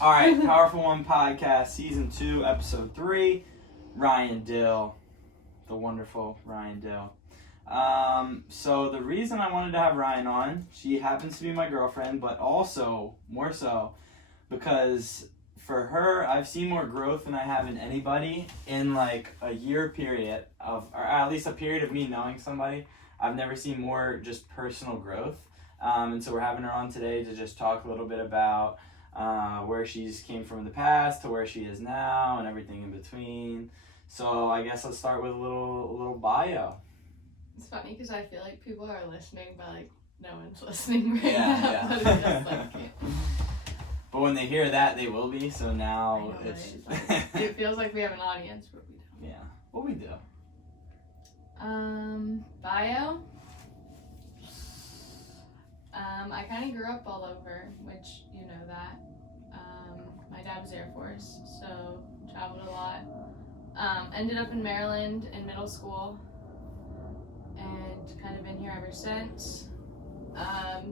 All right, Powerful One Podcast, Season 2, Episode 3, Ryen Dill, the wonderful Ryen Dill. So the reason I wanted to have Ryen on, she happens to be my girlfriend, but also, more so, because for her, I've seen more growth than I have in anybody in like a year period of, or at least a period of me knowing somebody. I've never seen more just personal growth. And so we're having her on today to just talk a little bit about where she's came from in the past to where she is now and everything in between. So I guess let's start with a little bio. It's funny because I feel like people are listening, but like no one's listening right now. Yeah. But, it's just, like, but when they hear that, they will be. So now it's it feels like we have an audience, but we don't. Yeah. What we do? Bio. I kind of grew up all over, which you know that. My dad was Air Force, so traveled a lot. Ended up in Maryland in middle school, and kind of been here ever since. My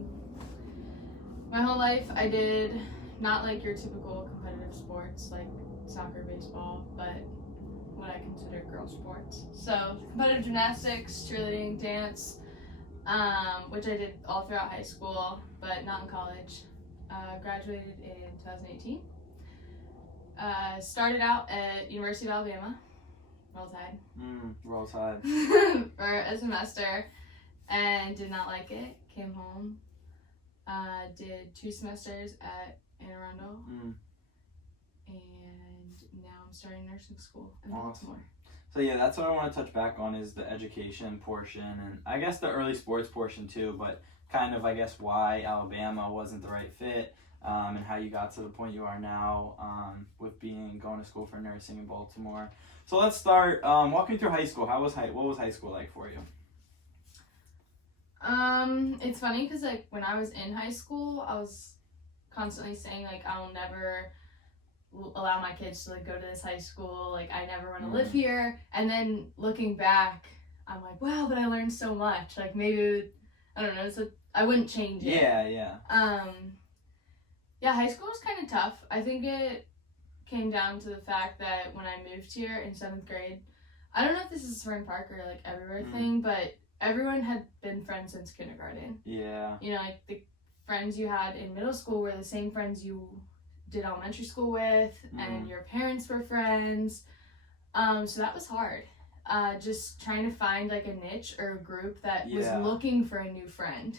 whole life I did not like your typical competitive sports like soccer, baseball, but what I consider girl sports. So competitive gymnastics, cheerleading, dance, which I did all throughout high school, but not in college. Graduated in 2018. Started out at University of Alabama, Roll Tide. Roll Tide. For a semester, and did not like it. Came home. Did 2 semesters at Anne Arundel. And now I'm starting nursing school in Baltimore. So yeah, that's what I want to touch back on is the education portion and I guess the early sports portion too, but kind of I guess why Alabama wasn't the right fit and how you got to the point you are now with going to school for nursing in Baltimore. So let's start walking through high school. What was high school like for you? It's funny because like when I was in high school, I was constantly saying like I'll never allow my kids to like go to this high school, like I never want to live here. And then looking back, I'm like, wow, but I learned so much. Like maybe I don't know, so I wouldn't change it. Yeah. Yeah, high school was kind of tough. I think it came down to the fact that when I moved here in 7th grade, I don't know if this is a Spring Park or like everywhere thing, but everyone had been friends since kindergarten. Yeah. You know, like the friends you had in middle school were the same friends you did elementary school with, and your parents were friends. So that was hard. Just trying to find like a niche or a group that was looking for a new friend.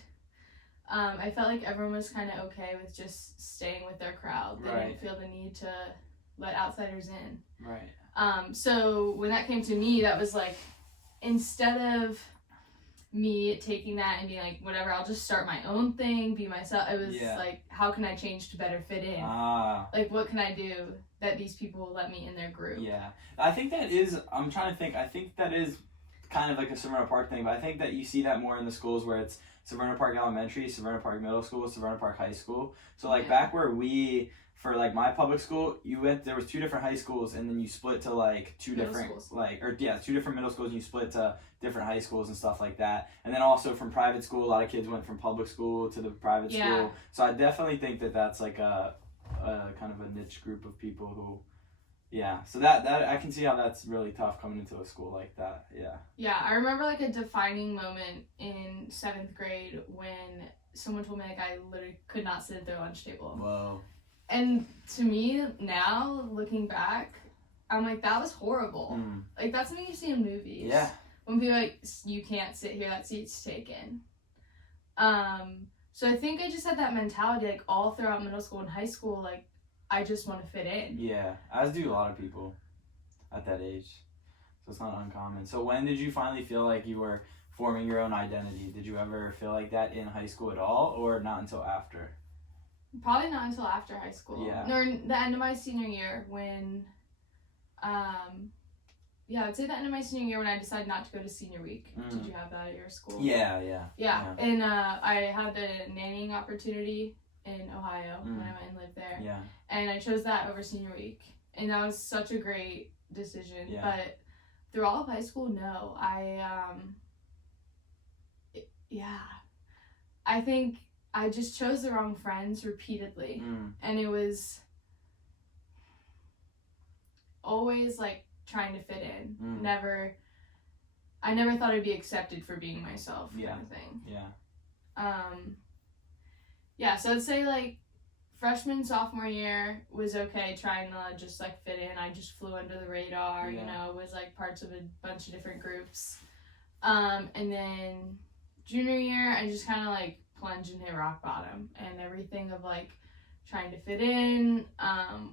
I felt like everyone was kind of okay with just staying with their crowd. They didn't feel the need to let outsiders in. Right. So when that came to me, that was like, instead of me taking that and being like, whatever, I'll just start my own thing, be myself. It was like, how can I change to better fit in? Like, what can I do that these people will let me in their group? Yeah. I think that is, I'm trying to think, I think that is kind of like a Severna Park thing, but I think that you see that more in the schools where it's Severna Park Elementary, Severna Park Middle School, Severna Park High School. So like back where for like my public school, there was 2 different high schools and then you split to like 2 different schools. 2 different middle schools and you split to different high schools and stuff like that. And then also from private school, a lot of kids went from public school to the private school. So I definitely think that that's like a kind of a niche group of people who, so that I can see how that's really tough coming into a school like that. Yeah, I remember like a defining moment in 7th grade when someone told me like I literally could not sit at their lunch table. Whoa. And to me now, looking back, I'm like, that was horrible. Like that's something you see in movies. Yeah. When people are like, you can't sit here, that seat's taken. So I think I just had that mentality like all throughout middle school and high school, like I just want to fit in. Yeah, as do a lot of people at that age. So it's not uncommon. So when did you finally feel like you were forming your own identity? Did you ever feel like that in high school at all, or not until after? Probably not until after high school. Yeah. Or the end of my senior year when, I'd say the end of my senior year when I decided not to go to senior week. Did you have that at your school? Yeah. And I had the nannying opportunity in Ohio when I went and lived there. Yeah. And I chose that over senior week. And that was such a great decision. Yeah. But through all of high school, no. I think I just chose the wrong friends repeatedly. And it was always like trying to fit in. I never thought I'd be accepted for being myself, kind of thing. So I'd say like freshman, sophomore year was okay, trying to just like fit in. I just flew under the radar, you know, was like parts of a bunch of different groups. And then junior year, I just kind of like plunged and hit rock bottom, and everything of like trying to fit in,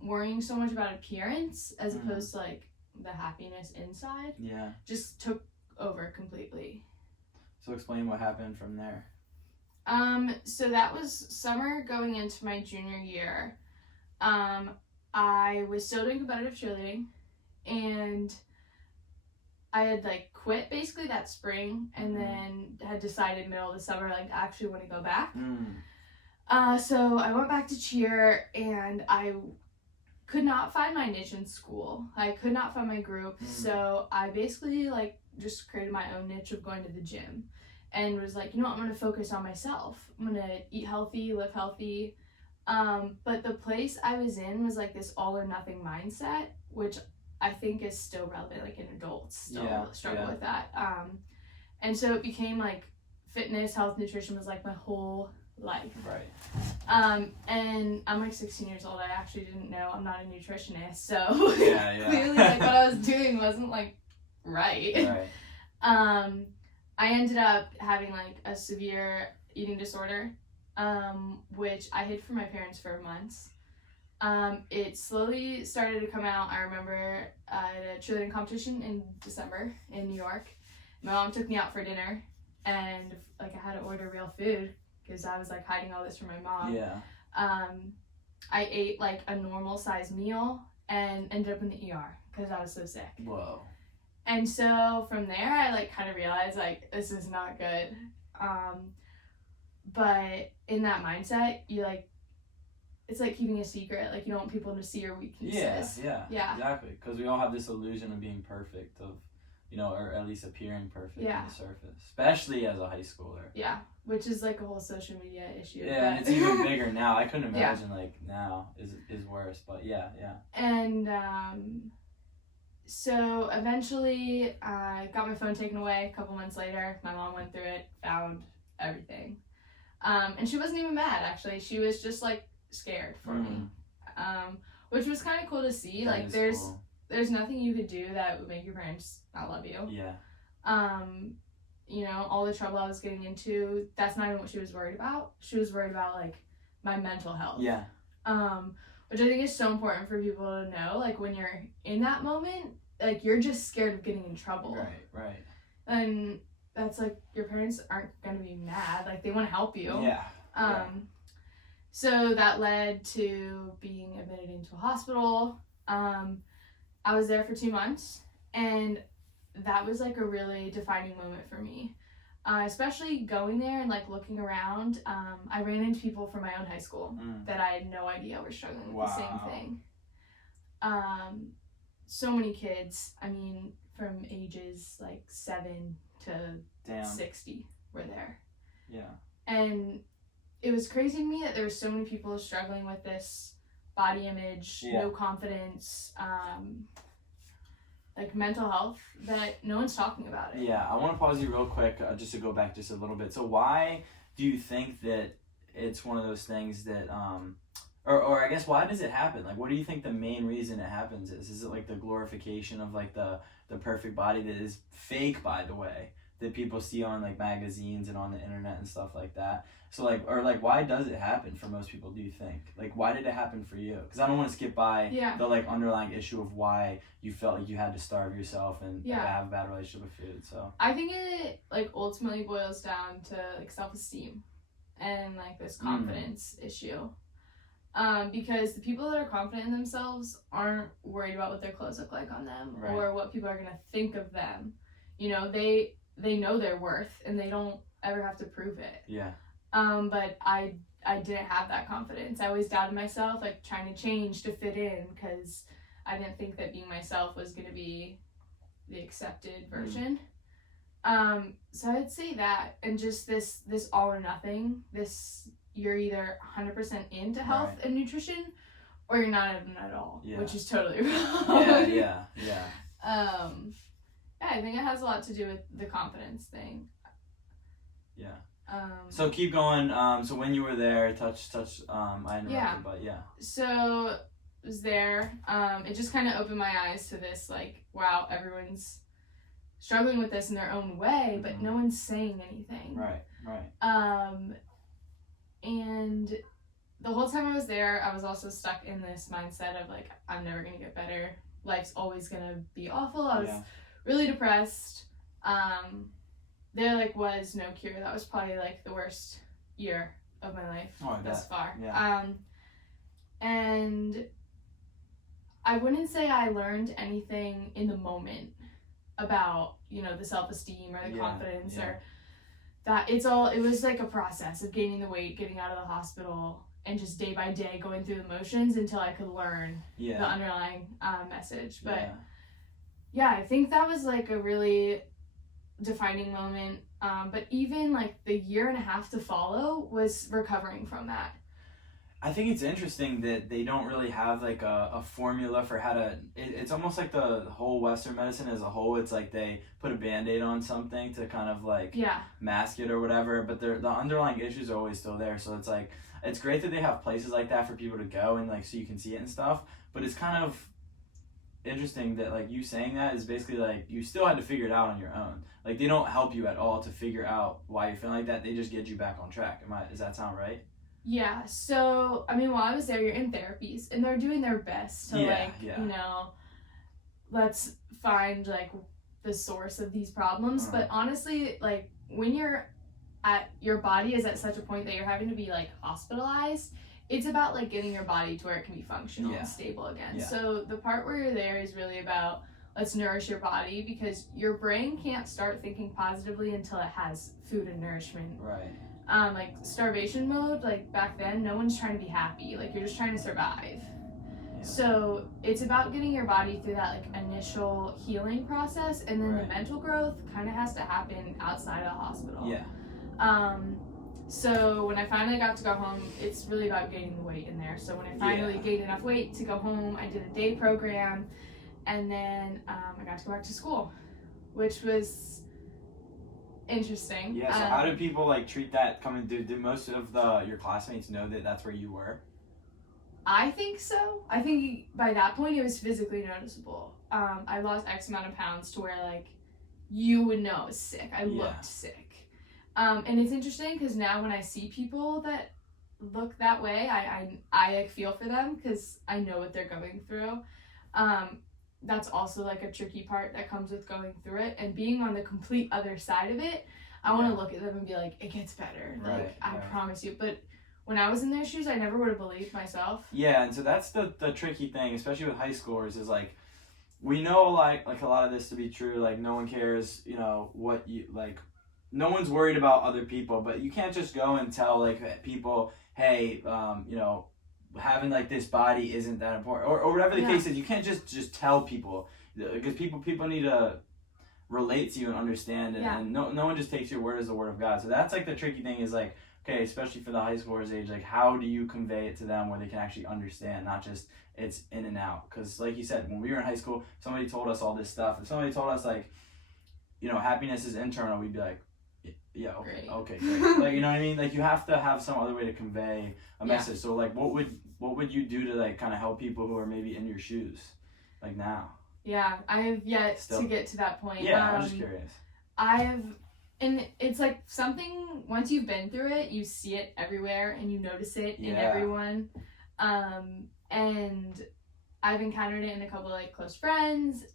worrying so much about appearance as opposed to like the happiness inside, just took over completely. So explain what happened from there. So that was summer going into my junior year. I was still doing competitive cheerleading, and I had like quit basically that spring, and then had decided middle of the summer like I actually want to go back. So I went back to cheer, and I could not find my niche in school. I could not find my group, so I basically like just created my own niche of going to the gym, and was like, you know what, I'm going to focus on myself. I'm going to eat healthy, live healthy. But the place I was in was like this all or nothing mindset, which I think is still relevant, like in adults still struggle with that. And so it became like fitness, health, nutrition was like my whole life. Right. And I'm like 16 years old. I actually didn't know. I'm not a nutritionist, so clearly like what I was doing wasn't like right. I ended up having like a severe eating disorder, which I hid from my parents for months. It slowly started to come out. I remember at a cheerleading competition in December in New York. My mom took me out for dinner, and like I had to order real food because I was like hiding all this from my mom. I ate like a normal size meal and ended up in the ER because I was so sick. Whoa. And so from there, I like kind of realized like this is not good. But in that mindset, you like, it's like keeping a secret. Like you don't want people to see your weaknesses. Yeah, exactly. Because we all have this illusion of being perfect, of, you know, or at least appearing perfect on the surface, especially as a high schooler. Yeah, which is like a whole social media issue. Yeah, and it's even bigger now. I couldn't imagine like now is worse, but yeah. And so eventually I got my phone taken away a couple months later. My mom went through it, found everything. And she wasn't even mad, actually. She was just like scared for me. Which was kind of cool to see. That like cool. There's nothing you could do that would make your parents not love you. You know, all the trouble I was getting into, that's not even what she was worried about. She was worried about like my mental health. Which I think is so important for people to know. Like when you're in that moment, like you're just scared of getting in trouble. Right. And that's like, your parents aren't gonna be mad. Like they want to help you. So that led to being admitted into a hospital. I was there for 2 months, and that was like a really defining moment for me. Especially going there and like looking around. I ran into people from my own high school that I had no idea were struggling with the same thing. So many kids, I mean, from ages like 7 to 60 were there. And it was crazy to me that there were so many people struggling with this body image, no confidence, like mental health, that no one's talking about it. I want to pause you real quick just to go back just a little bit. So why do you think that it's one of those things that or I guess why does it happen? Like what do you think the main reason it happens is? Is it like the glorification of like the perfect body that is fake, by the way, that people see on like magazines and on the internet and stuff like that? So like, or like, why does it happen for most people, do you think? Like, why did it happen for you? Because I don't want to skip by the like underlying issue of why you felt like you had to starve yourself and have a bad relationship with food. So I think it like ultimately boils down to like self-esteem and like this confidence issue. Because the people that are confident in themselves aren't worried about what their clothes look like on them or what people are gonna think of them. You know, they know their worth and they don't ever have to prove it. But I didn't have that confidence. I always doubted myself, like trying to change to fit in, because I didn't think that being myself was going to be the accepted version. So I'd say that, and just this all or nothing, this you're either 100% into health and nutrition, or you're not in at all, Yeah. which is totally wrong. Yeah. Yeah, I think it has a lot to do with the confidence thing. Yeah. So keep going. So when you were there, touch. I interrupted, but yeah. So I was there. It just kind of opened my eyes to this, like, wow, everyone's struggling with this in their own way, but no one's saying anything. Right. And the whole time I was there, I was also stuck in this mindset of, like, I'm never gonna get better. Life's always gonna be awful. I was really depressed. There, like, was no cure. That was probably, like, the worst year of my life thus far. Yeah. And I wouldn't say I learned anything in the moment about, you know, the self-esteem or the confidence or that. It was like a process of gaining the weight, getting out of the hospital, and just day by day going through the motions until I could learn the underlying message. But I think that was, like, a really defining moment. But even, like, the year and a half to follow was recovering from that. I think it's interesting that they don't really have, like, a formula for how to. It's almost like the whole Western medicine as a whole. It's like they put a Band-Aid on something to kind of, like, mask it or whatever. But the underlying issues are always still there. So it's like, it's great that they have places like that for people to go and, like, so you can see it and stuff. But it's kind of interesting that, like, you saying that is basically like you still had to figure it out on your own. Like, they don't help you at all to figure out why you're feeling like that. They just get you back on track. Does that sound right? Yeah. So I mean, while I was there, you're in therapies, and they're doing their best to you know, let's find, like, the source of these problems. But honestly, like, when your body is at such a point that you're having to be, like, hospitalized, it's about, like, getting your body to where it can be functional and stable again. So the part where you're there is really about, let's nourish your body, because your brain can't start thinking positively until it has food and nourishment. Right. Like, starvation mode, like, back then, no one's trying to be happy. Like, you're just trying to survive. So it's about getting your body through that, like, initial healing process, and then the mental growth kind of has to happen outside of the hospital. So when I finally got to go home, it's really about gaining the weight in there. So when I finally gained enough weight to go home, I did a day program, and then I got to go back to school, which was interesting. Yeah, so how do people, like, treat that coming? Did most of your classmates know that that's where you were? I think so. I think by that point it was physically noticeable. I lost X amount of pounds to where, like, you would know I was sick. I looked sick. And it's interesting because now when I see people that look that way, I like, feel for them because I know what they're going through. That's also, like, a tricky part that comes with going through it and being on the complete other side of it. I want to look at them and be like, it gets better. Like, I promise you. But when I was in their shoes, I never would have believed myself. Yeah, and so that's the tricky thing, especially with high schoolers, is, like, we know, like a lot of this to be true. Like, no one cares, you know, what you, like, no one's worried about other people, but you can't just go and tell, like, people, hey, you know, having, like, this body isn't that important, or whatever the case is. You can't just tell people, because people need to relate to you and understand, and no one just takes your word as the word of God. So that's, like, the tricky thing is, like, okay, especially for the high schoolers age, like, how do you convey it to them where they can actually understand, not just it's in and out? Because, like you said, when we were in high school, somebody told us all this stuff. If somebody told us, like, you know, happiness is internal, we'd be like, yeah, okay, great. Like, you know what I mean? Like, you have to have some other way to convey a message. So, like, what would you do to, like, kind of help people who are maybe in your shoes, like, now? Yeah, I have yet to get to that point. Yeah, I'm just curious. And it's, like, something, once you've been through it, you see it everywhere and you notice it in everyone. And I've encountered it in a couple of, like, close friends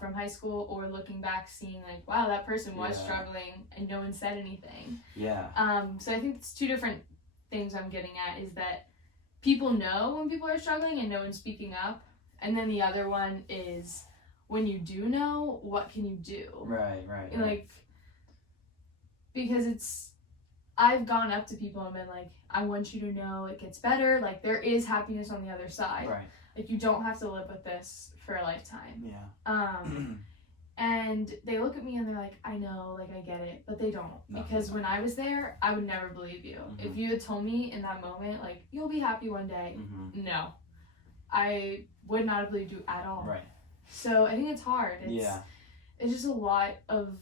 from high school, or looking back, seeing, like, wow, that person was struggling and no one said anything. So I think it's two different things I'm getting at, is that people know when people are struggling and no one's speaking up, and then the other one is when you do know, what can you do? Right. Like, because I've gone up to people and been like, I want you to know it gets better, like, there is happiness on the other side. Like, you don't have to live with this for a lifetime. And they look at me and they're like, I know, like, I get it, but they don't. Because when I was there, I would never believe you. If you had told me in that moment, like, you'll be happy one day, no. I would not have believed you at all. Right. So I think it's hard. It's just a lot of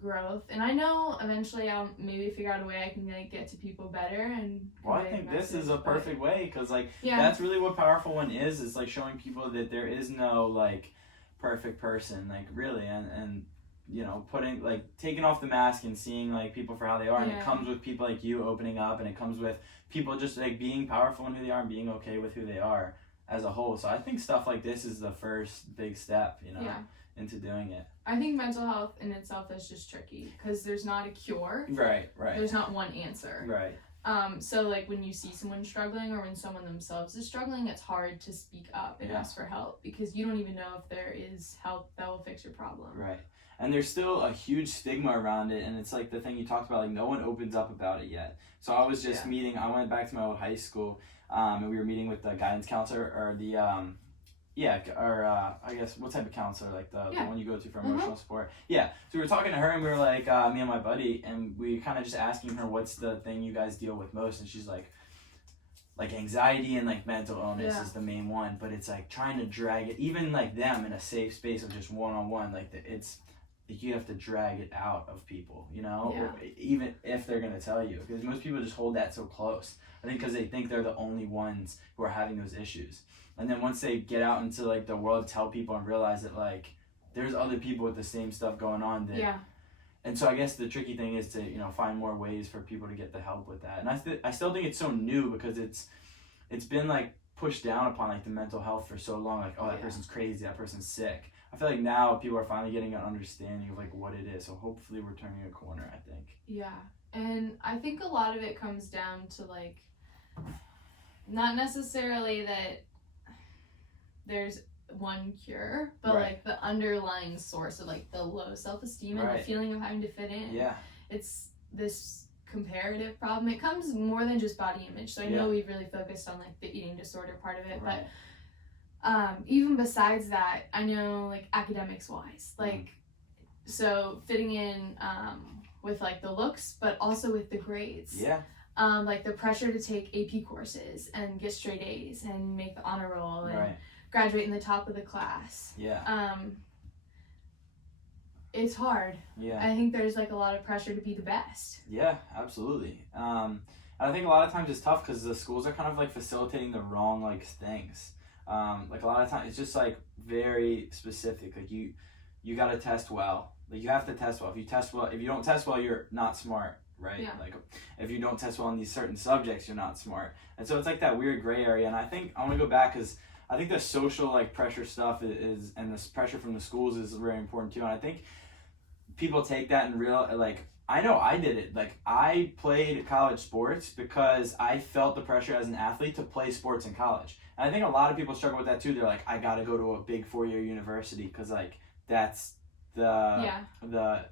growth, and I know eventually I'll maybe figure out a way I can like get to people better. And well, I think this is a perfect way, because like yeah. that's really what Powerful One is like showing people that there is no like perfect person, like really, and you know, putting like taking off the mask and seeing like people for how they are, and it comes with people like you opening up, and it comes with people just like being powerful in who they are and being okay with who they are as a whole. So I think stuff like this is the first big step, you know, into doing it. I think mental health in itself is just tricky because there's not a cure. Right. There's not one answer. Right. So like when you see someone struggling or when someone themselves is struggling, it's hard to speak up and ask for help because you don't even know if there is help that will fix your problem. Right. And there's still a huge stigma around it, and it's like the thing you talked about, like no one opens up about it yet. So I was just I went back to my old high school, and we were meeting with the guidance counselor, or the I guess what type of counselor, like the one you go to for emotional support. Yeah. So we were talking to her, and we were like, me and my buddy, and we kind of just asking her, what's the thing you guys deal with most? And she's like anxiety and like mental illness is the main one, but it's like trying to drag it, even like them in a safe space of just one-on-one, like it's like you have to drag it out of people, you know, or even if they're going to tell you, because most people just hold that so close, I think, because they think they're the only ones who are having those issues. And then once they get out into like the world, tell people and realize that like there's other people with the same stuff going on that and so I guess the tricky thing is to, you know, find more ways for people to get the help with that. And I still think it's so new because it's been like pushed down upon like the mental health for so long, like, oh, that person's crazy, that person's sick. I feel like now people are finally getting an understanding of like what it is. So hopefully we're turning a corner, I think. Yeah. And I think a lot of it comes down to like not necessarily that there's one cure, but like the underlying source of like the low self-esteem and the feeling of having to fit in. Yeah. It's this comparative problem. It comes more than just body image. So I know we've really focused on like the eating disorder part of it, but even besides that, I know like academics wise, like so fitting in with like the looks, but also with the grades. Yeah. Like the pressure to take AP courses and get straight A's and make the honor roll and graduate in the top of the class. Yeah. It's hard. Yeah. I think there's like a lot of pressure to be the best. Yeah, absolutely. I think a lot of times it's tough because the schools are kind of like facilitating the wrong like things. Like a lot of times it's just like very specific. Like you got to test well. Like you have to test well. If you don't test well, you're not smart, right? Yeah. Like if you don't test well in these certain subjects, you're not smart. And so it's like that weird gray area. And I think I want to go back because I think the social like pressure stuff is and this pressure from the schools is very important too. And I think people take that and like I know I did it. Like I played college sports because I felt the pressure as an athlete to play sports in college. And I think a lot of people struggle with that too. They're like, I got to go to a big 4-year university because like that's the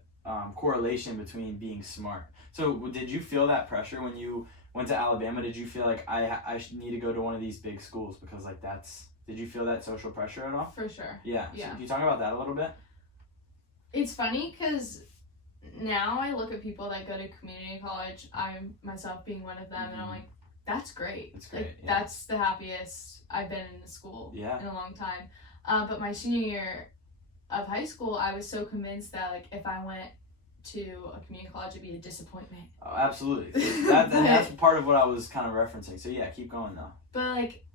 correlation between being smart. So did you feel that pressure when you went to Alabama? Did you feel like I need to go to one of these big schools because like did you feel that social pressure at all? For sure. Yeah. So can you talk about that a little bit? It's funny because now I look at people that go to community college, I myself being one of them, and I'm like, that's great. It's great. Like, that's the happiest I've been in the school in a long time. But my senior year of high school, I was so convinced that like if I went to a community college, it'd be a disappointment. Oh, absolutely. That's part of what I was kind of referencing. So yeah, keep going though. But like,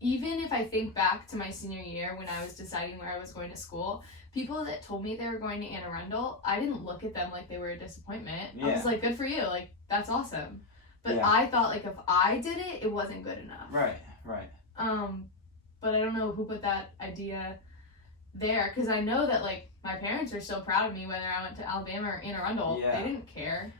even if I think back to my senior year when I was deciding where I was going to school, people that told me they were going to Anne Arundel, I didn't look at them like they were a disappointment. I was like, good for you. Like, that's awesome. But I thought like if I did it, it wasn't good enough. Right. But I don't know who put that idea there, because I know that like my parents are still proud of me whether I went to Alabama or Anne Arundel. They didn't care.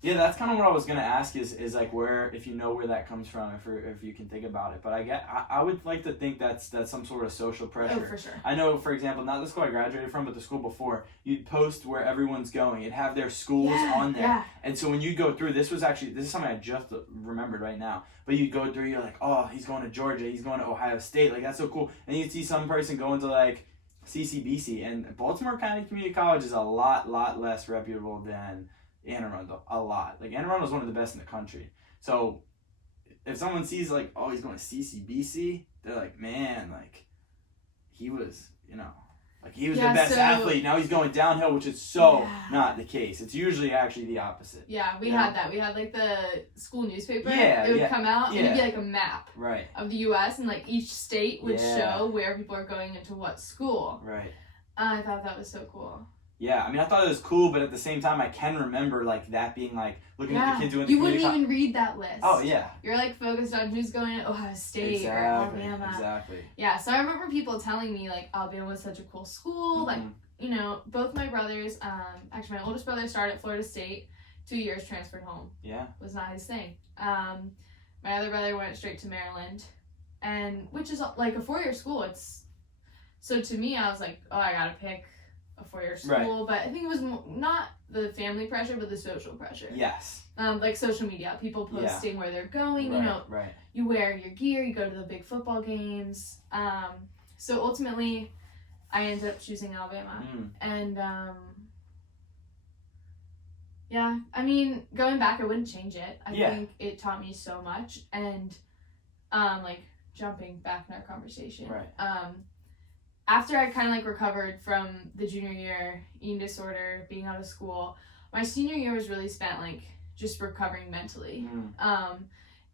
Yeah, that's kind of what I was gonna ask is like where, if you know where that comes from, if you can think about it. But I would like to think that's some sort of social pressure. Oh, for sure. I know, for example, not the school I graduated from, but the school before, you'd post where everyone's going. You'd have their schools on there. Yeah. And so when you go through, this is something I just remembered right now. But you go through, you're like, oh, he's going to Georgia, he's going to Ohio State, like that's so cool. And you'd see some person going to like CCBC, and Baltimore County Community College is a lot less reputable than Anne Arundel, a lot. Like Anne Arundel is one of the best in the country. So if someone sees like, oh, he's going to CCBC, they're like, man, like he was, like he was the best athlete. Now he's going downhill, which is not the case. It's usually actually the opposite. Yeah, we had that. We had like the school newspaper. It would come out and it'd be like a map of the U.S. and like each state would show where people are going into what school. Right. I thought that was so cool. Yeah, I mean, I thought it was cool, but at the same time, I can remember like that being like looking at the kids doing. You wouldn't even read that list. Oh yeah. You're like focused on who's going to Ohio State or Alabama. Exactly. Yeah, so I remember people telling me like Alabama was such a cool school. Like, both my brothers, actually my oldest brother started at Florida State, 2 years transferred home. Yeah. Was not his thing. My other brother went straight to Maryland, and which is like a 4-year school. So to me, I was like, oh, I gotta pick a 4-year school, but I think it was not the family pressure, but the social pressure. Yes. Like social media, people posting where they're going. Right. You wear your gear, you go to the big football games. So ultimately, I ended up choosing Alabama, and yeah, I mean, going back, I wouldn't change it. I think it taught me so much, and like jumping back in our conversation. Right. After I kind of like recovered from the junior year, eating disorder, being out of school, my senior year was really spent like just recovering mentally,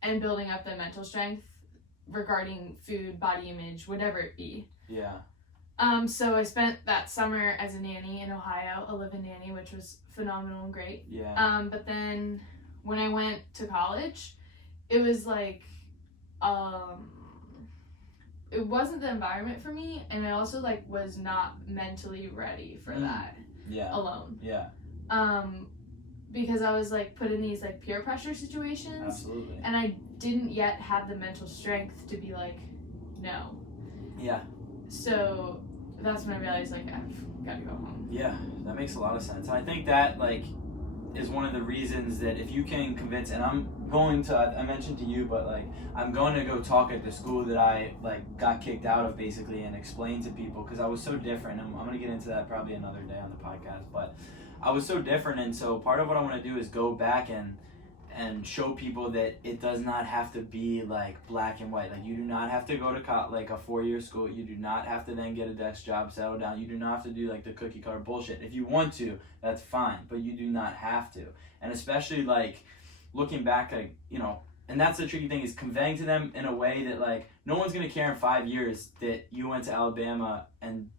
and building up the mental strength regarding food, body image, whatever it be. Yeah. So I spent that summer as a nanny in Ohio, a live-in nanny, which was phenomenal and great. Yeah. But then when I went to college, it was like, it wasn't the environment for me, and I also like was not mentally ready for that alone. Yeah. Because I was like put in these like peer pressure situations. Absolutely. And I didn't yet have the mental strength to be like, no. Yeah. So that's when I realized like I've got to go home. Yeah, that makes a lot of sense. I think that like is one of the reasons that if you can convince, and I mentioned to you, but like I'm going to go talk at the school that I like got kicked out of basically and explain to people because I was so different. I'm going to get into that probably another day on the podcast, but I was so different, and so part of what I want to do is go back and show people that it does not have to be like black and white. Like you do not have to go to like a 4-year school. You do not have to then get a desk job, settle down. You do not have to do like the cookie cutter bullshit. If you want to, that's fine, but you do not have to. And especially like looking back, like, and that's the tricky thing is conveying to them in a way that like no one's gonna care in 5 years that you went to Alabama and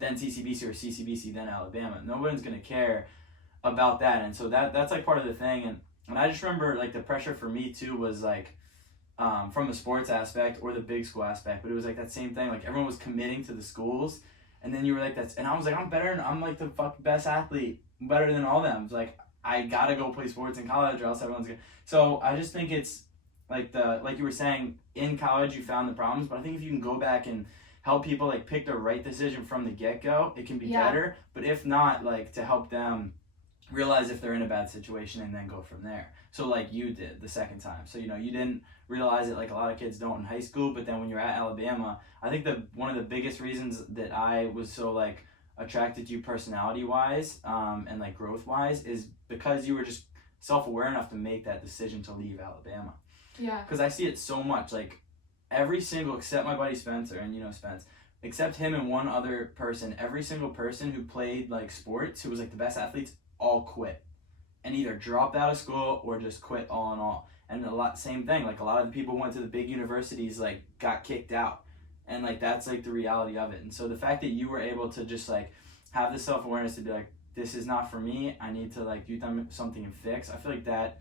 then TCBC or CCBC then Alabama. No one's gonna care about that, and so that's like part of the thing. And I just remember like the pressure for me too was like from the sports aspect or the big school aspect, but it was like that same thing. Like everyone was committing to the schools, and then you were like and I was like, I'm better, and I'm like the best athlete, better than all them. It's like I gotta go play sports in college or else everyone's gonna. So I just think it's like like you were saying, in college you found the problems, but I think if you can go back and help people like pick the right decision from the get-go, it can be better. But if not, like to help them realize if they're in a bad situation and then go from there. So like you did the second time. So you didn't realize it like a lot of kids don't in high school, but then when you're at Alabama, I think that one of the biggest reasons that I was so like attracted to you personality wise and like growth wise is because you were just self-aware enough to make that decision to leave Alabama. Yeah. Because I see it so much, like every single, except my buddy Spencer, and Spence, except him and one other person, every single person who played like sports, who was like the best athletes, all quit and either dropped out of school or just quit all in all. And same thing, like a lot of the people who went to the big universities like got kicked out, and like that's like the reality of it. And so the fact that you were able to just like have the self-awareness to be like, this is not for me, I need to like do something and fix, I feel like that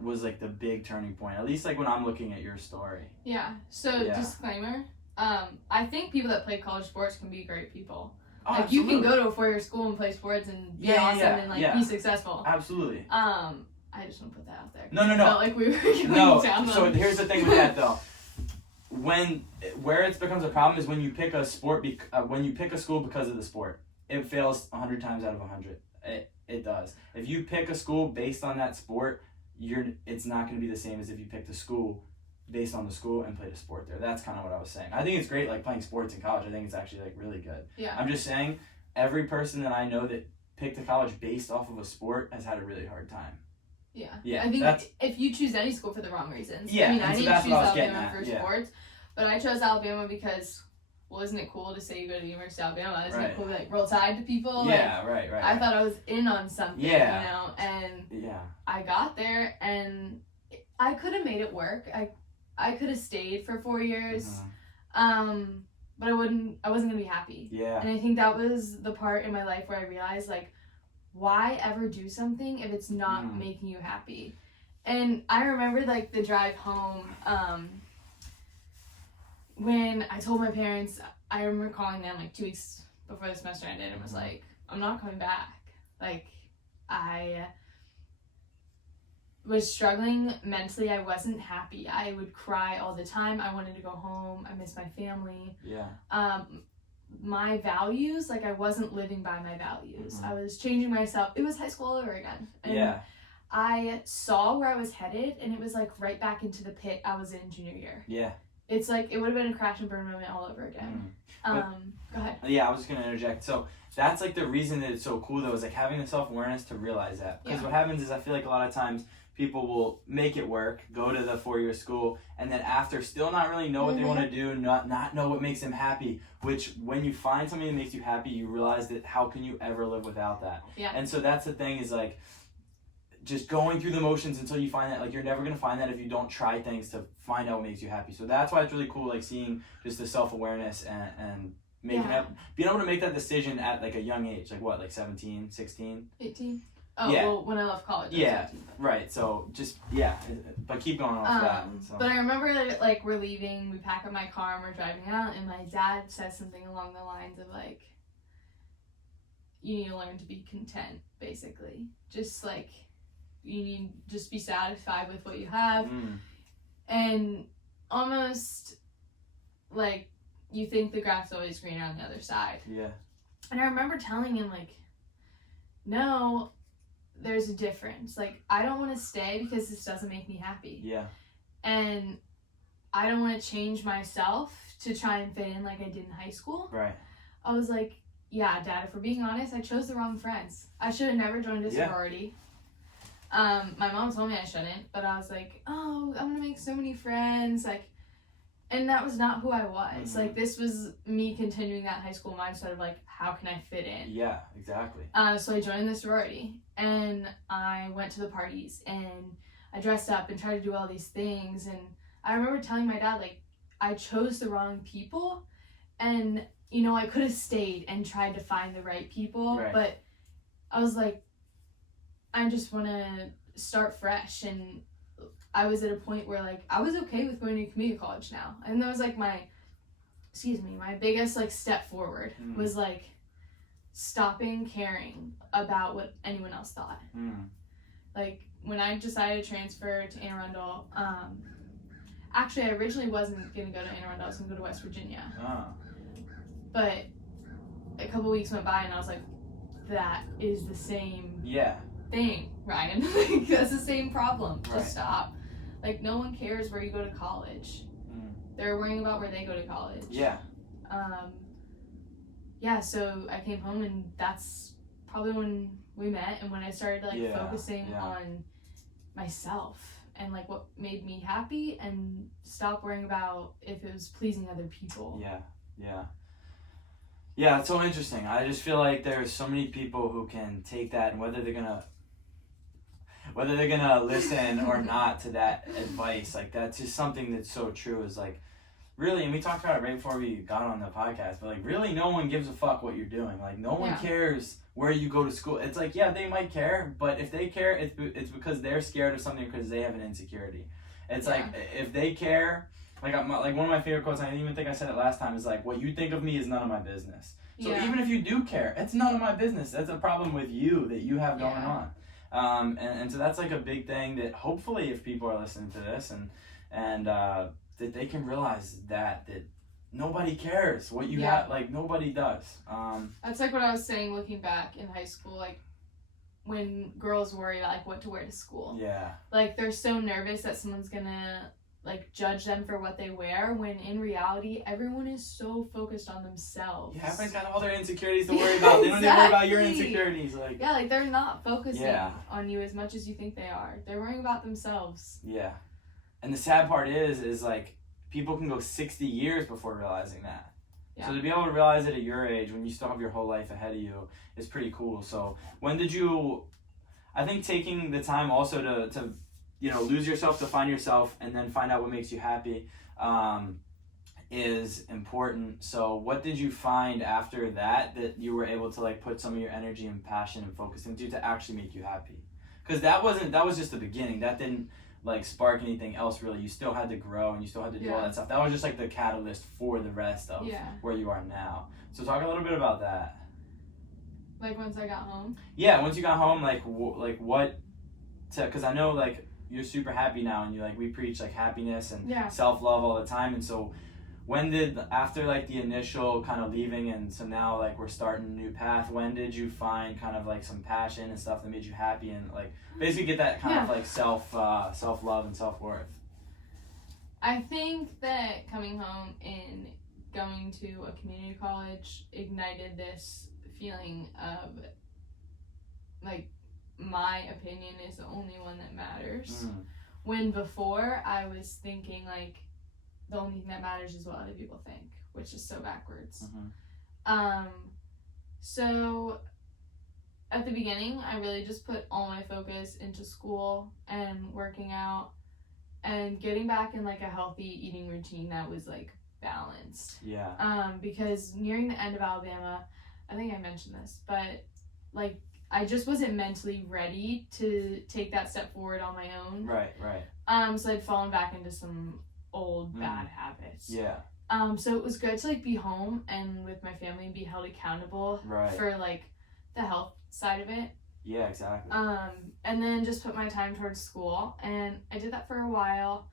was like the big turning point, at least like when I'm looking at your story. Yeah. So disclaimer, I think people that play college sports can be great people. Oh, like absolutely. you can go to a 4-year school and play sports and be awesome and like be successful. Absolutely. I just want to put that out there. No. Felt like we were going down. So here's the thing with that though. Where it becomes a problem is when you pick a sport, when you pick a school because of the sport. It fails 100 times out of 100. It does. If you pick a school based on that sport, it's not going to be the same as if you picked a school based on the school and played a sport there. That's kind of what I was saying. I think it's great like playing sports in college. I think it's actually like really good. Yeah. I'm just saying every person that I know that picked a college based off of a sport has had a really hard time. I think if you choose any school for the wrong reasons. Yeah, I mean, I didn't choose Alabama for yeah. sports, but I chose Alabama because, well, isn't it cool to say you go to the University of Alabama? Isn't it cool to, like, roll tide to people? Yeah, like, right. I thought I was in on something, Yeah. you know, and yeah. I got there, and I could have made it work. I could have stayed for 4 years, but I wasn't gonna be happy. Yeah. And I think that was the part in my life where I realized, like, why ever do something if it's not making you happy? And I remember, like, the drive home, when I told my parents, I remember calling them, like, 2 weeks before the semester ended and was like, I'm not coming back. Like, I was struggling mentally. I wasn't happy. I would cry all the time. I wanted to go home. I missed my family. Yeah. My values, like, I wasn't living by my values. I was changing myself. It was high school all over again. And I saw where I was headed, and it was, like, right back into the pit I was in junior year. Yeah. It's like, it would have been a crash and burn moment all over again. Go ahead. Yeah, I was just going to interject. So that's, like, the reason that it's so cool, though, is, like, having the self-awareness to realize that. Because what happens is, I feel like a lot of times people will make it work, go to the 4-year school, and then after still not really know what they want to do, not know what makes them happy, which when you find something that makes you happy, you realize that how can you ever live without that? Yeah. And so that's the thing, is, like, just going through the motions until you find that. Like, you're never going to find that if you don't try things to find out what makes you happy. So that's why it's really cool, like, seeing just the self-awareness and making being able to make that decision at, like, a young age. Like, what, like 17, 16? 18. Oh, well, when I left college. Yeah, right. So just, but keep going off that. So. But I remember, like, we're leaving, we pack up my car, and we're driving out, and my dad says something along the lines of, like, you need to learn to be content, basically. Just, like, you need to just be satisfied with what you have. And almost, like, you think the grass is always greener on the other side. Yeah. And I remember telling him, like, no, there's a difference. Like, I don't want to stay because this doesn't make me happy. Yeah. And I don't want to change myself to try and fit in like I did in high school. Right. I was like, yeah, Dad, if we're being honest, I chose the wrong friends. I should have never joined a sorority. My mom told me I shouldn't, but I was like, oh, I'm going to make so many friends. Like, and that was not who I was. Like, this was me continuing that high school mindset of, like, how can I fit in? Yeah, exactly. So I joined the sorority, and I went to the parties, and I dressed up and tried to do all these things. And I remember telling my dad, like, I chose the wrong people, and, you know, I could have stayed and tried to find the right people, but I was like, I just want to start fresh. And I was at a point where, like, I was okay with going to community college now. And that was, like, my biggest, like, step forward was, like, stopping caring about what anyone else thought. Like, when I decided to transfer to Anne Arundel, actually, I originally wasn't going to go to Anne Arundel. I was going to go to West Virginia. But a couple weeks went by, and I was like, that is the same thing, Ryan. Like, that's the same problem. Just stop. Like, no one cares where you go to college. They're worrying about where they go to college. So I came home, and that's probably when we met, and when I started, like, focusing on myself and, like, what made me happy, and stop worrying about if it was pleasing other people. Yeah, it's so interesting. I just feel like there's so many people who can take that, and whether they're gonna listen or not to that advice, like, that's just something that's so true. Is like, really, and we talked about it right before we got on the podcast, but, like, really no one gives a fuck what you're doing. Like, no one cares where you go to school. It's like, they might care, but if they care, it's because they're scared of something, because they have an insecurity. It's like, if they care, like, one of my favorite quotes, I didn't even think I said it last time, is like, what you think of me is none of my business. So even if you do care, it's none of my business. That's a problem with you that you have going on. And so that's, like, a big thing that hopefully, if people are listening to this and that they can realize that nobody cares what you have, like, nobody does. That's like what I was saying looking back in high school, like, when girls worry about, like, what to wear to school. Like, they're so nervous that someone's gonna like judge them for what they wear, when in reality everyone is so focused on themselves. Yeah, everyone's got all their insecurities to worry about. They don't even worry about your insecurities. Like, yeah, like they're not focusing on you as much as you think they are. They're worrying about themselves. Yeah. And the sad part is like people can go 60 years before realizing that. Yeah. So to be able to realize it at your age, when you still have your whole life ahead of you, is pretty cool. So when did you, I think taking the time also to lose yourself, to find yourself, and then find out what makes you happy is important. So what did you find after that you were able to like put some of your energy and passion and focus into to actually make you happy? Because that was just the beginning. That didn't like spark anything else really. You still had to grow and you still had to do all that stuff. That was just like the catalyst for the rest of where you are now. So talk a little bit about that. Like once I got home? Yeah, once you got home, like what, because I know like you're super happy now, and we preach like happiness and self-love all the time. And so when did, after like the initial kind of leaving, and so now like we're starting a new path, when did you find kind of like some passion and stuff that made you happy, and like basically get that kind of like self-love and self-worth? I think that coming home and going to a community college ignited this feeling of like my opinion is the only one that matters. When before I was thinking like the only thing that matters is what other people think, which is so backwards. So at the beginning I really just put all my focus into school and working out and getting back in like a healthy eating routine that was like balanced. Because nearing the end of Alabama, I think I mentioned this, but like I just wasn't mentally ready to take that step forward on my own. Right. So I'd fallen back into some old bad habits. So it was good to like be home and with my family and be held accountable for like the health side of it. Yeah, exactly. And then just put my time towards school, and I did that for a while.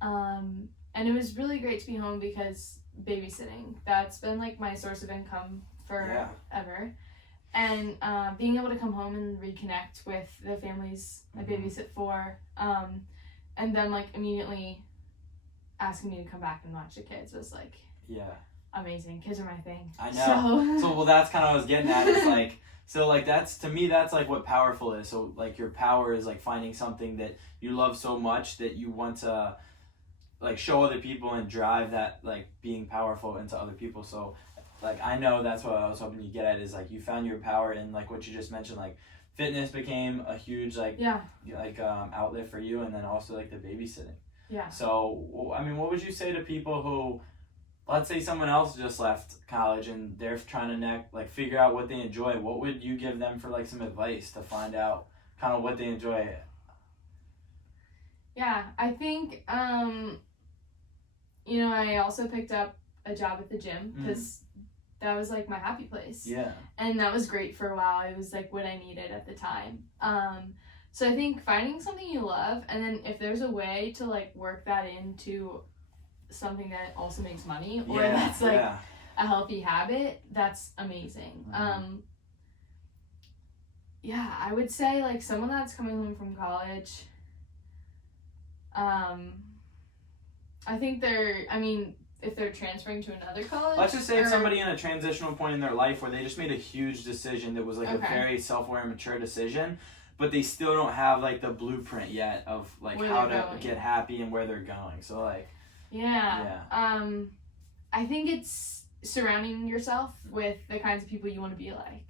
And it was really great to be home because babysitting, that's been like my source of income forever. And being able to come home and reconnect with the families I babysit for, and then like immediately asking me to come back and watch the kids was like amazing. Kids are my thing. I know. So well, that's kind of what I was getting at. Is like, so like that's, to me, that's like what powerful is. So like your power is like finding something that you love so much that you want to like show other people and drive that like being powerful into other people. So like I know that's what I was hoping you get at, is like you found your power in like what you just mentioned, like fitness became a huge like outlet for you, and then also like the babysitting. So I mean, what would you say to people who, let's say someone else just left college and they're trying to figure out what they enjoy? What would you give them for like some advice to find out kind of what they enjoy? I think I also picked up a job at the gym because that was like my happy place. And that was great for a while. It was like what I needed at the time. So I think finding something you love, and then if there's a way to like work that into something that also makes money, or that's like a healthy habit, that's amazing. I would say like someone that's coming home from college, I think if they're transferring to another college. Let's just say it's somebody in a transitional point in their life where they just made a huge decision that was like a very self-aware and mature decision, but they still don't have like the blueprint yet of like how to get happy and where they're going. So like I think it's surrounding yourself with the kinds of people you want to be like.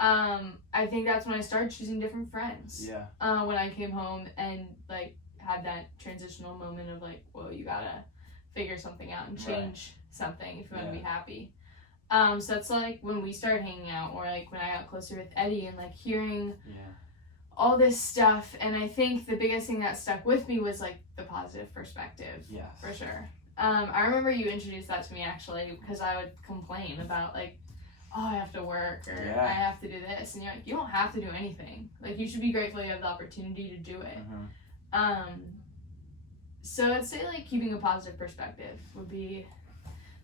I think that's when I started choosing different friends. When I came home and like had that transitional moment of like, whoa, you gotta figure something out and change something if you want to be happy. So that's like when we started hanging out, or like when I got closer with Eddie and like hearing all this stuff. And I think the biggest thing that stuck with me was like the positive perspective. For sure. I remember you introduced that to me actually, because I would complain about like, oh, I have to work, or I have to do this, and you're like, you don't have to do anything. Like, you should be grateful you have the opportunity to do it. So I'd say like keeping a positive perspective would be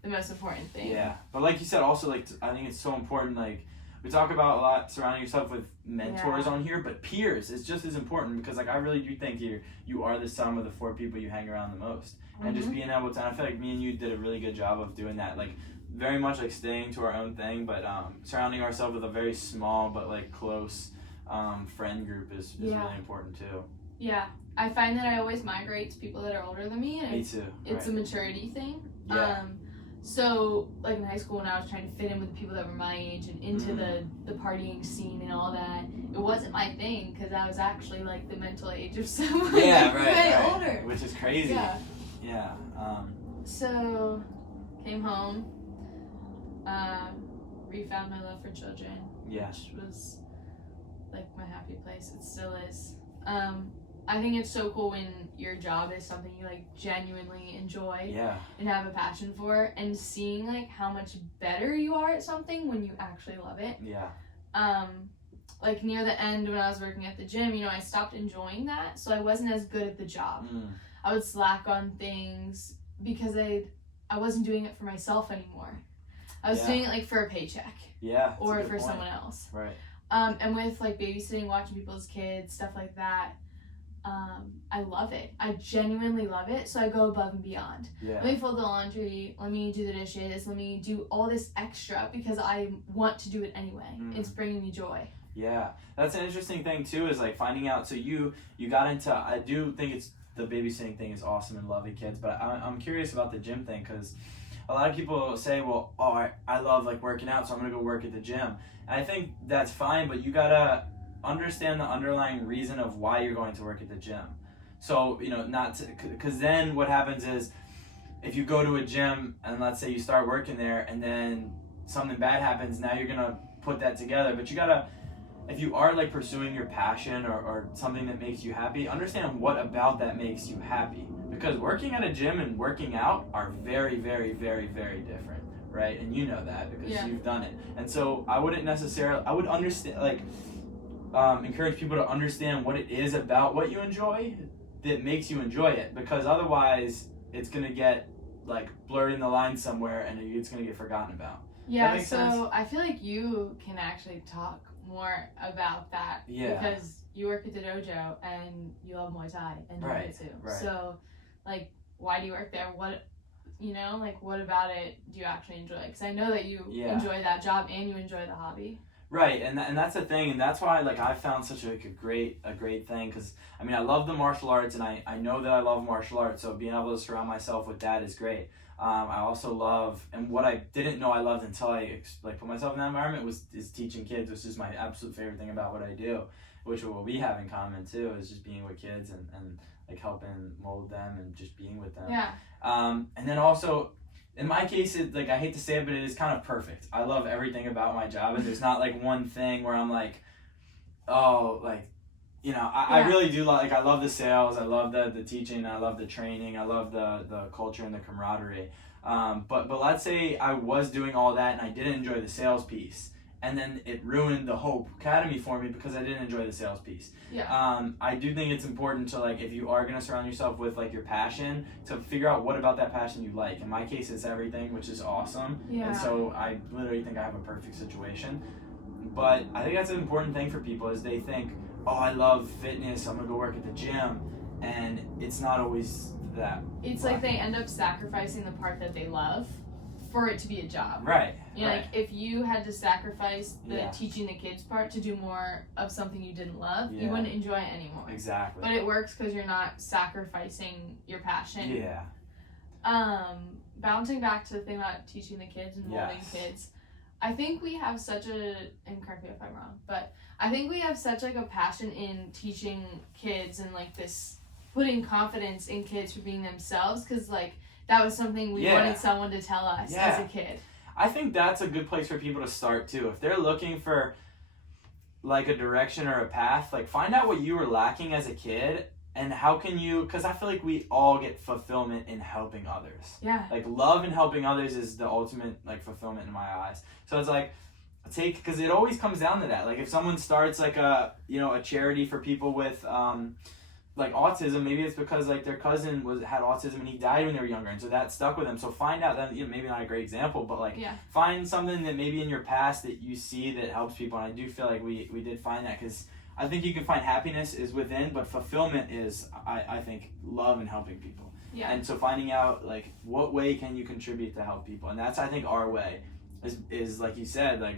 the most important thing. But like you said, also like I think it's so important, like we talk about a lot surrounding yourself with mentors Yeah. on here, but peers is just as important because like I really do think you are the sum of the 4 people you hang around the most. And just being able to, I feel like me and you did a really good job of doing that, like very much like staying to our own thing, but surrounding ourselves with a very small but like close friend group is really important too. Yeah, I find that I always migrate to people that are older than me, and Me too. it's a maturity thing. Yeah. So like in high school when I was trying to fit in with the people that were my age and into the partying scene and all that, it wasn't my thing because I was actually like the mental age of someone way older, which is crazy. Yeah. So came home, refound my love for children, which was like my happy place. It still is. I think it's so cool when your job is something you like genuinely enjoy and have a passion for, and seeing like how much better you are at something when you actually love it. Like near the end when I was working at the gym, I stopped enjoying that, so I wasn't as good at the job. I would slack on things because I wasn't doing it for myself anymore. I was doing it like for a paycheck. Or for someone else. Right. And with like babysitting, watching people's kids, stuff like that, I love it. I genuinely love it. So I go above and beyond. Let me fold the laundry. Let me do the dishes. Let me do all this extra because I want to do it anyway. It's bringing me joy. Yeah, that's an interesting thing too. Is like finding out. So you got into. I do think it's the babysitting thing is awesome and loving kids, but I'm curious about the gym thing because a lot of people say, well, I love like working out, so I'm gonna go work at the gym. And I think that's fine, but you gotta understand the underlying reason of why you're going to work at the gym. So, because then what happens is if you go to a gym and let's say you start working there and then something bad happens, now you're gonna put that together. But you gotta, if you are like pursuing your passion or something that makes you happy, understand what about that makes you happy. Because working at a gym and working out are very, very, very, very different, right? And you know that because you've done it. And so I would understand, like, encourage people to understand what it is about what you enjoy that makes you enjoy it, because otherwise it's gonna get like blurred in the line somewhere and it's gonna get forgotten about. Yeah, so sense? I feel like you can actually talk more about that because you work at the dojo and you love Muay Thai and Jiu-Jitsu. So like, why do you work there? What what about it do you actually enjoy? Because I know that you enjoy that job and you enjoy the hobby. Right, and that's the thing, and that's why like I found such a great thing, because I mean I love the martial arts and I know that I love martial arts, so being able to surround myself with that is great. I also love, and what I didn't know I loved until I like put myself in that environment is teaching kids, which is my absolute favorite thing about what I do, which what we have in common too is just being with kids and like helping mold them and just being with them. And then also, in my case, it, like I hate to say it, but it is kind of perfect. I love everything about my job, and there's not like one thing where I'm like, oh, like, I really do like I love the sales, I love the teaching, I love the training, I love the culture and the camaraderie. But let's say I was doing all that and I didn't enjoy the sales piece, and then it ruined the whole academy for me because I didn't enjoy the sales piece. I do think it's important to, like, if you are going to surround yourself with like your passion, to figure out what about that passion you like. In my case, it's everything, which is awesome. And so I literally think I have a perfect situation. But I think that's an important thing for people, is they think, oh, I love fitness, I'm going to go work at the gym. And it's not always that. It's like they end up sacrificing the part that they love for it to be a job. Right. Like if you had to sacrifice the teaching the kids part to do more of something you didn't love, you wouldn't enjoy it anymore. Exactly. But it works because you're not sacrificing your passion. Bouncing back to the thing about teaching the kids and molding kids, I think we have such a, and correct me if I'm wrong, but I think we have such like a passion in teaching kids and like this, putting confidence in kids for being themselves, because like that was something we wanted someone to tell us as a kid. I think that's a good place for people to start too. If they're looking for like a direction or a path, like find out what you were lacking as a kid and how can you, because I feel like we all get fulfillment in helping others. Like love and helping others is the ultimate like fulfillment in my eyes. So it's like, because it always comes down to that. Like if someone starts like a charity for people with like autism, maybe it's because like their cousin had autism and he died when they were younger, and so that stuck with them. So find out that, you know, maybe not a great example, but like find something that maybe in your past that you see that helps people. And I do feel like we did find that, because I think you can find happiness is within, but fulfillment is, I think, love and helping people. Yeah. And so finding out like what way can you contribute to help people, and that's, I think, our way is like you said, like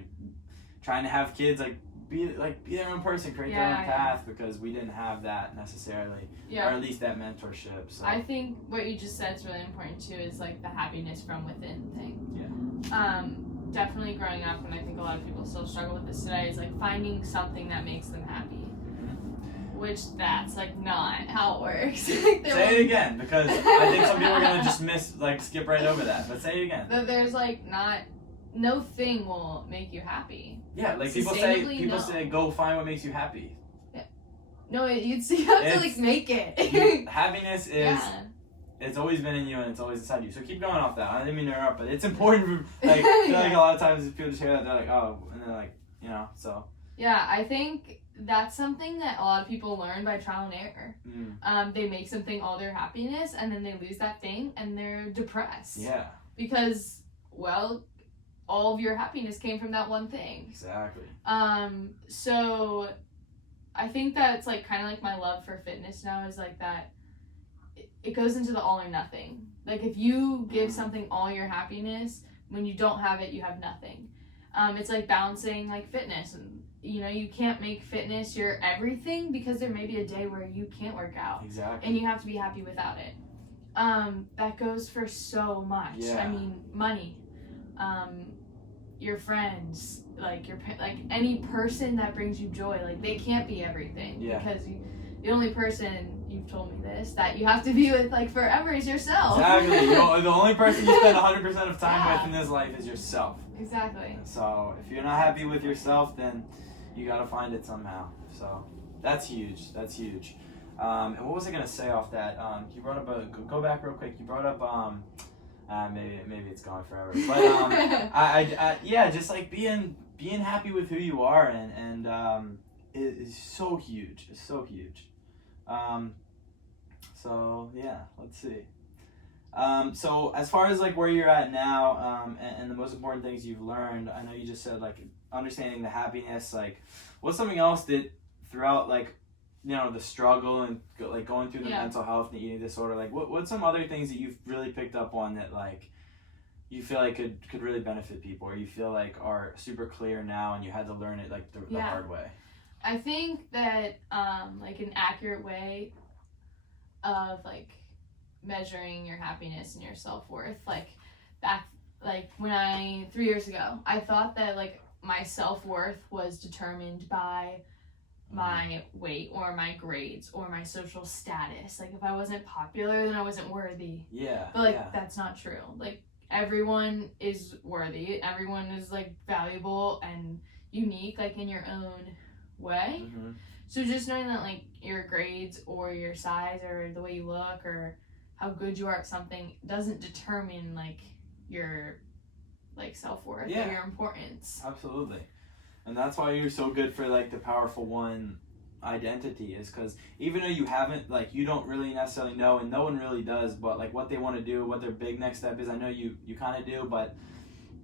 trying to have kids be their own person, create their own path, because we didn't have that necessarily, or at least that mentorship. So I think what you just said is really important too, is like the happiness from within thing. Yeah. Definitely growing up, and I think a lot of people still struggle with this today, is like finding something that makes them happy. Which that's like not how it works. Say it again, because I think some people are gonna just skip right over that. But say it again. There's no thing will make you happy. Yeah, like people say go find what makes you happy. Yeah. No, you have to make it. Happiness is it's always been in you, and it's always inside you. So keep going off that. I didn't mean to interrupt, but it's important. I feel like a lot of times people just hear that, they're like, oh, and they're like, you know, so. Yeah, I think that's something that a lot of people learn by trial and error. They make something all their happiness, and then they lose that thing, and they're depressed. Yeah. Because, well, all of your happiness came from that one thing. Exactly. So I think that's like kind of like my love for fitness now is like that. It goes into the all or nothing. Like if you give something all your happiness, when you don't have it, you have nothing. It's like balancing like fitness, and you know, you can't make fitness your everything, because there may be a day where you can't work out. Exactly. And you have to be happy without it. That goes for so much. Yeah. I mean, money, your friends, like any person that brings you joy, like they can't be everything. Yeah. Because the only person, you've told me this, that you have to be with like forever is yourself. Exactly. The only person you spend 100% of time with in this life is yourself. Exactly. So if you're not happy with yourself, then you gotta find it somehow. So that's huge. That's huge. And what was I gonna say off that? You brought up go back real quick. You brought up maybe it's gone forever. But I just like being happy with who you are, and it is so huge. It's so huge. So yeah, let's see. So as far as like where you're at now, and the most important things you've learned, I know you just said like understanding the happiness. Like, what's something else that throughout like, you know, the struggle and like going through the mental health and the eating disorder, like what's some other things that you've really picked up on that like you feel like could really benefit people, or you feel like are super clear now and you had to learn it like the hard way? I think that like an accurate way of like measuring your happiness and your self-worth, like back like when 3 years ago, I thought that like my self-worth was determined by my weight or my grades or my social status. Like if I wasn't popular, then I wasn't worthy. Yeah. But like that's not true. Like everyone is worthy. Everyone is like valuable and unique, like in your own way. Mm-hmm. So just knowing that like your grades or your size or the way you look or how good you are at something doesn't determine like your like self-worth or your importance. Absolutely. And that's why you're so good for like the powerful one identity, is because even though you haven't, like, you don't really necessarily know, and no one really does, but like what they want to do, what their big next step is, I know you kind of do, but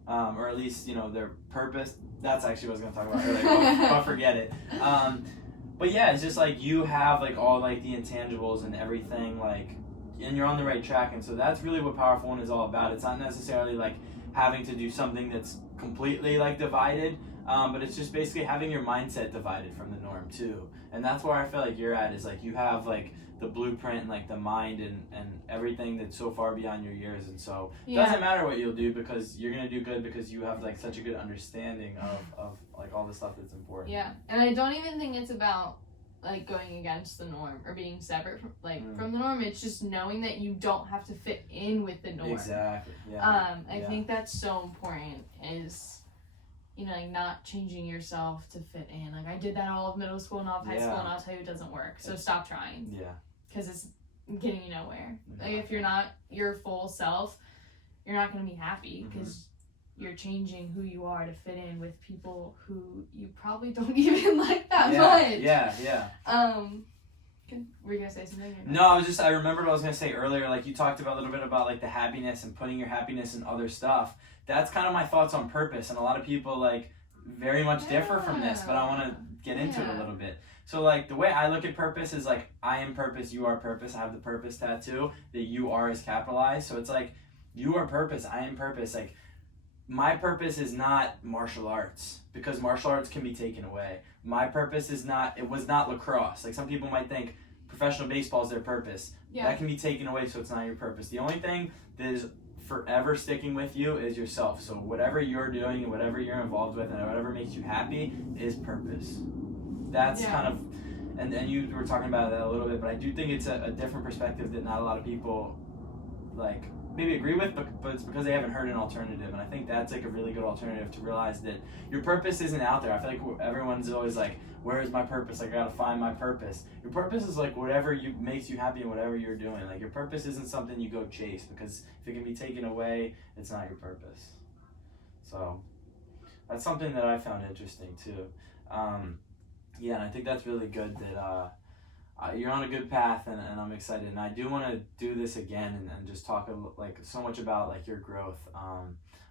or at least, you know, their purpose. That's actually what I was going to talk about earlier, but forget it. But yeah, it's just like you have like all like the intangibles and everything, like, and you're on the right track. And so that's really what Powerful One is all about. It's not necessarily like having to do something that's completely like divided, but it's just basically having your mindset divided from the norm too. And that's where I feel like you're at, is like you have like the blueprint and like the mind and everything that's so far beyond your years. And so it doesn't matter what you'll do, because you're going to do good because you have like such a good understanding of like all the stuff that's important. Yeah. And I don't even think it's about like going against the norm or being separate from from the norm. It's just knowing that you don't have to fit in with the norm. Exactly. Yeah. I think that's so important, is, you know, like not changing yourself to fit in. Like I did that all of middle school and all of high school, and I'll tell you it doesn't work. So stop trying. Yeah. Because it's getting you nowhere. Like if you're not your full self, you're not going to be happy, because you're changing who you are to fit in with people who you probably don't even like that much. Yeah. Were you gonna say something? No, I remembered what I was gonna say earlier. Like you talked about a little bit about like the happiness and putting your happiness in other stuff. That's kind of my thoughts on purpose, and a lot of people like very much differ from this, but I want to get into it a little bit. So like the way I look at purpose is like I am purpose, you are purpose. I have the purpose tattoo. The you are is capitalized, so it's like you are purpose, I am purpose. Like my purpose is not martial arts because martial arts can be taken away. My purpose is not. It was not lacrosse. Like some people might think professional baseball is their purpose. Yeah. That can be taken away, so it's not your purpose. The only thing that is forever sticking with you is yourself. So whatever you're doing and whatever you're involved with and whatever makes you happy is purpose. That's kind of, and you were talking about that a little bit, but I do think it's a different perspective that not a lot of people like maybe agree with, but it's because they haven't heard an alternative, and I think that's like a really good alternative to realize that your purpose isn't out there. I feel like everyone's always like, where is my purpose? Like, I gotta find my purpose. Your purpose is like whatever makes you happy and whatever you're doing. Like your purpose isn't something you go chase, because if it can be taken away, it's not your purpose. So that's something that I found interesting too. Yeah, and I think that's really good that you're on a good path, and I'm excited, and I do want to do this again and just talk like so much about like your growth,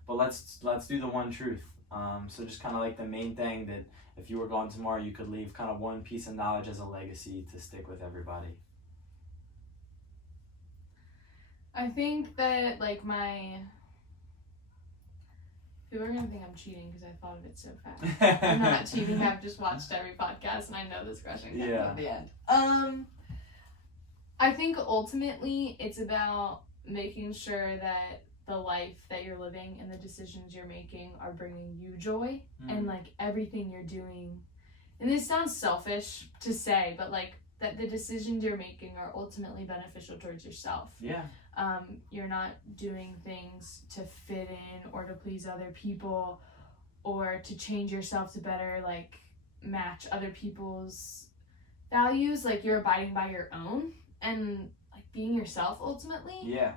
but let's do the one truth. So just kind of like the main thing that if you were gone tomorrow, you could leave kind of one piece of knowledge as a legacy to stick with everybody. I think that like people are gonna think I'm cheating because I thought of it so fast. I'm not cheating. I've just watched every podcast and I know this question comes at the end. I think ultimately it's about making sure that the life that you're living and the decisions you're making are bringing you joy, and like everything you're doing. And this sounds selfish to say, but like that the decisions you're making are ultimately beneficial towards yourself. Yeah. You're not doing things to fit in or to please other people or to change yourself to better like match other people's values. Like you're abiding by your own and like being yourself ultimately. Yeah.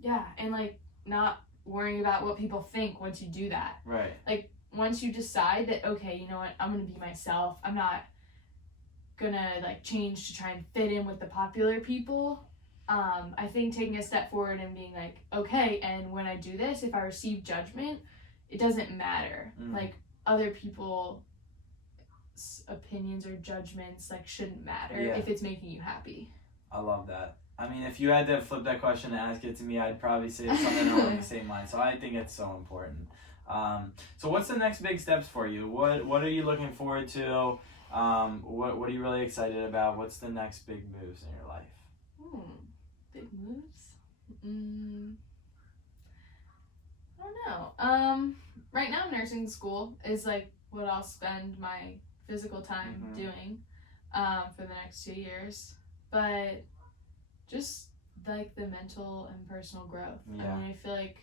Yeah, and like not worrying about what people think once you do that. Right. Like once you decide that, okay, you know what, I'm gonna be myself. I'm not gonna like change to try and fit in with the popular people. I think taking a step forward and being like, okay, and when I do this, if I receive judgment, it doesn't matter. Like other people's opinions or judgments like shouldn't matter if it's making you happy. I love that. I mean, if you had to flip that question and ask it to me, I'd probably say something along the same line. So I think it's so important. So what's the next big steps for you? What are you looking forward to? What are you really excited about? What's the next big moves in your life? Big moves? I don't know. Right now nursing school is like what I'll spend my physical time doing for the next 2 years. But just like the mental and personal growth. Yeah. I mean, I feel like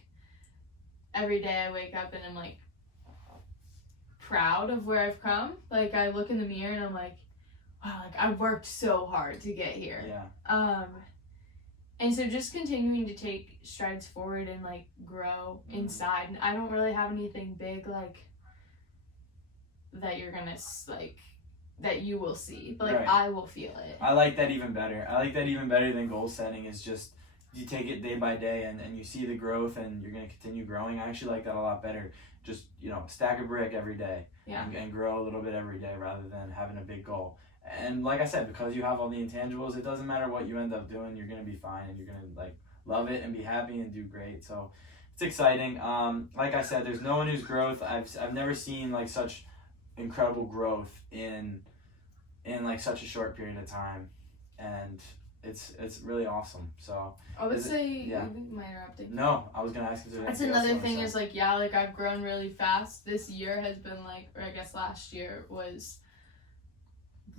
every day I wake up and I'm like proud of where I've come. Like I look in the mirror and I'm like, wow, like I worked so hard to get here. Yeah. And so just continuing to take strides forward and like grow inside. And I don't really have anything big like that you're gonna like that you will see, but like I will feel it. I like that even better. I like that even better than goal setting. Is just you take it day by day and you see the growth and you're gonna continue growing. I actually like that a lot better. Just stack a brick every day and grow a little bit every day rather than having a big goal. And like I said, because you have all the intangibles, it doesn't matter what you end up doing. You're gonna be fine and you're gonna like love it and be happy and do great. So it's exciting. Like I said, there's no one whose growth I've never seen like such incredible growth in like such a short period of time, and it's really awesome. So I would say, am I interrupting? No, I was gonna ask if there's that's another thing is like like I've grown really fast. This year has been like, or I guess last year was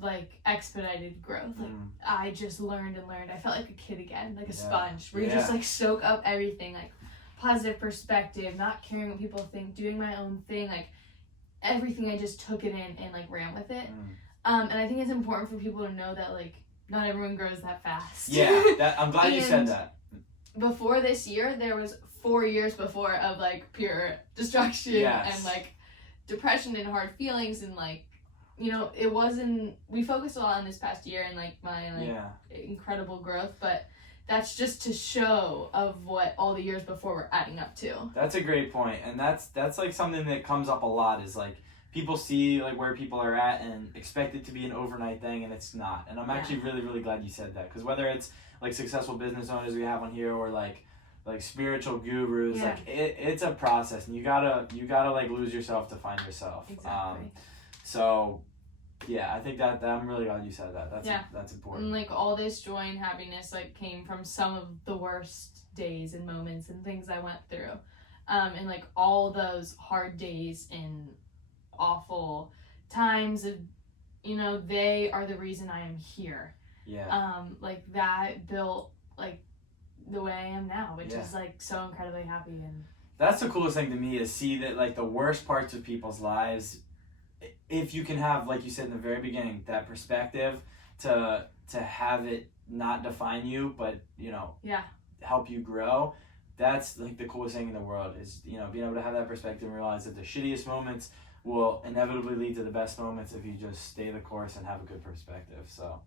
like expedited growth. Like I just learned and learned. I felt like a kid again, like a sponge where you just like soak up everything, like positive perspective, not caring what people think, doing my own thing, like everything. I just took it in and like ran with it. And I think it's important for people to know that like not everyone grows that fast. Yeah, I'm glad you said that. Before this year, there was 4 years before of like pure destruction and like depression and hard feelings and like it wasn't, we focused a lot on this past year and like my Yeah. incredible growth, but that's just to show of what all the years before were adding up to. That's a great point, and that's like something that comes up a lot is like people see like where people are at and expect it to be an overnight thing, and it's not. And I'm actually really, really glad you said that, because whether it's like successful business owners we have on here or like spiritual gurus, Yeah. like it's a process, and you gotta like lose yourself to find yourself. Exactly. So yeah, I think that I'm really glad you said that. That's important. And like all this joy and happiness like came from some of the worst days and moments and things I went through. And like all those hard days and awful times of, they are the reason I am here. Yeah. Like that built like the way I am now, which Yeah. is like so incredibly happy. And That's the coolest thing to me, is see that like the worst parts of people's lives, if you can have, like you said in the very beginning, that perspective to have it not define you, but help you grow. That's like the coolest thing in the world, is being able to have that perspective and realize that the shittiest moments will inevitably lead to the best moments if you just stay the course and have a good perspective. So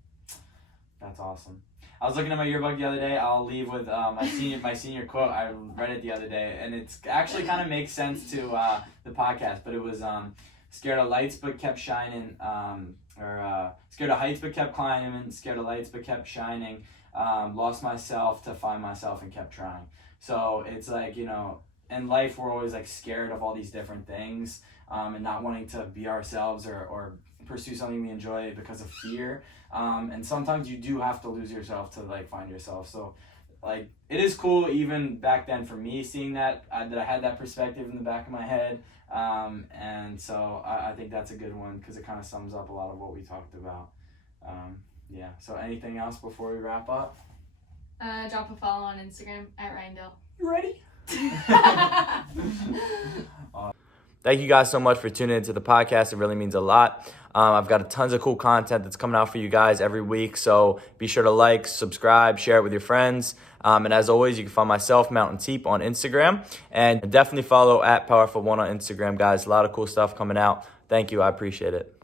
that's awesome. I was looking at my yearbook the other day. I'll leave with my senior quote. I read it the other day, and it's actually kind of makes sense to the podcast. But it was scared of lights but kept shining, scared of heights but kept climbing, scared of lights but kept shining, lost myself to find myself and kept trying. So it's like, in life we're always like scared of all these different things, and not wanting to be ourselves or pursue something we enjoy because of fear. And sometimes you do have to lose yourself to like find yourself. So like it is cool even back then for me seeing that I had that perspective in the back of my head. And so I think that's a good one, because it kind of sums up a lot of what we talked about. Yeah. So anything else before we wrap up? Drop a follow on Instagram at Ryen Dill. You ready? Thank you guys so much for tuning into the podcast. It really means a lot. I've got tons of cool content that's coming out for you guys every week. So be sure to like, subscribe, share it with your friends. And as always, you can find myself, Mountain Teep, on Instagram. And definitely follow at Powerful1 on Instagram, guys. A lot of cool stuff coming out. Thank you. I appreciate it.